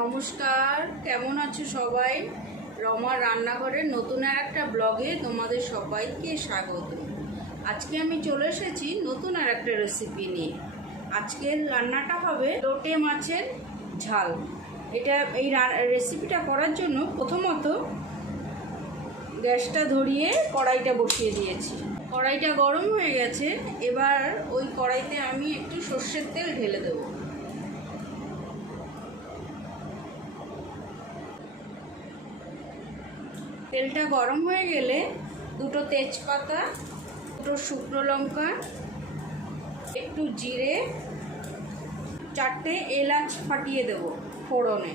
নমস্কার, কেমন আছো সবাই? রমার রান্নাঘরের নতুন একটা ব্লগে তোমাদের সবাইকে স্বাগত। আজকে আমি চলে এসেছি নতুন একটা রেসিপি নিয়ে। আজকের রান্নাটা হবে লোটে মাছের ঝাল। এই রেসিপিটা করার জন্য প্রথমত গ্যাসটা ধরিয়ে কড়াইটা বসিয়ে দিয়েছি। কড়াইটা গরম হয়ে গেছে। এবার ওই কড়াইতে আমি একটু সর্ষের তেল ঢেলে দেবো। তেলটা গরম হয়ে গেলে দুটো তেজপাতা, দুটো শুকনো লঙ্কা, একটু জিরে, 4টে এলাচ ফাটিয়ে দেব ফোড়নে।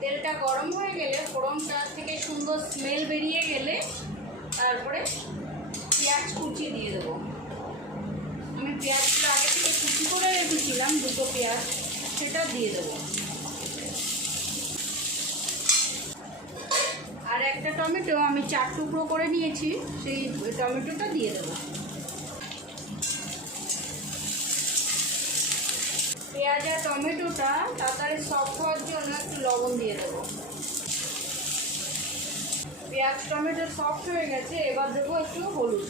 তেলটা গরম হয়ে গেলে ফোড়নটা থেকে সুন্দর স্মেল বেরিয়ে গেলে তারপরে পেঁয়াজ কুচি দিয়ে দেবো। আমি পেঁয়াজটা আগে থেকে কুচি করে রেখেছিলাম, দুটো পেঁয়াজ, সেটা দিয়ে দেবো। আর একটা টমেটো আমি 4 টুকরো করে নিয়েছি, সেই টমেটোটা দিয়ে দেবো। পেঁয়াজ আর টমেটোটা তাড়াতাড়ি সফট হওয়ার জন্য একটু লবণ দিয়ে দেবো। পেঁয়াজ টমেটো সফট হয়ে গেছে, এবার দেবো একটু হলুদ।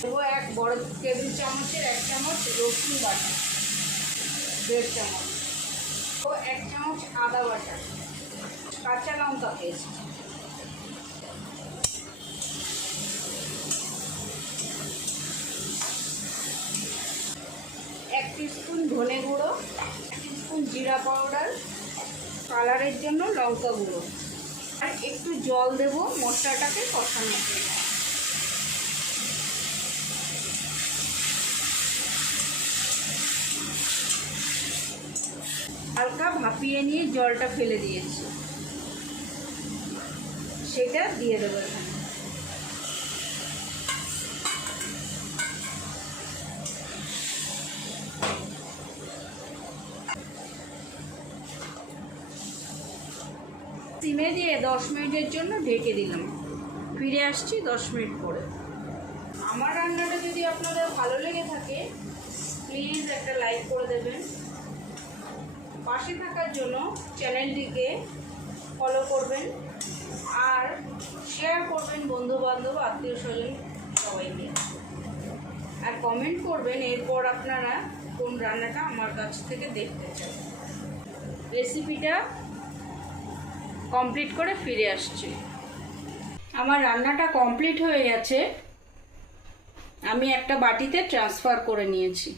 দেবো 1 বড় টেবিল চামচের 1 চামচ রসুন বাটা, 1.5 চামচ, ও 1 চামচ আদা বাটা, কাঁচা লঙ্কা পেস্ট, এক টিস্পুন ধনে গুঁড়ো, 1 টিস্পুন জিরা পাউডার, কালারের জন্য লঙ্কা গুঁড়ো, আর একটু জল দেবো মশলাটাকে কষানোর জন্য। হালকা ভাপিয়ে নিয়ে জলটা ফেলে দিয়েছি, সেটা দিয়ে দেবো এখানে। সিমে দিয়ে 10 মিনিটের জন্য ঢেকে দিলাম। ফিরে আসছি 10 মিনিট পরে। আমার রান্নাটা যদি আপনাদের ভালো লেগে থাকে প্লিজ একটা লাইক করে দেবেন। পাশে থাকার জন্য চ্যানেলটিকে ফলো করবেন আর শেয়ার করবেন বন্ধুবান্ধব, আত্মীয় স্বজন সবাইকে। আর কমেন্ট করবেন এরপর আপনারা কোন রান্নাটা আমার কাছ থেকে দেখতে চান। রেসিপিটা কমপ্লিট করে ফিরে আসছি। আমার রান্নাটা কমপ্লিট হয়ে গেছে, আমি একটা বাটিতে ট্রান্সফার করে নিয়েছি।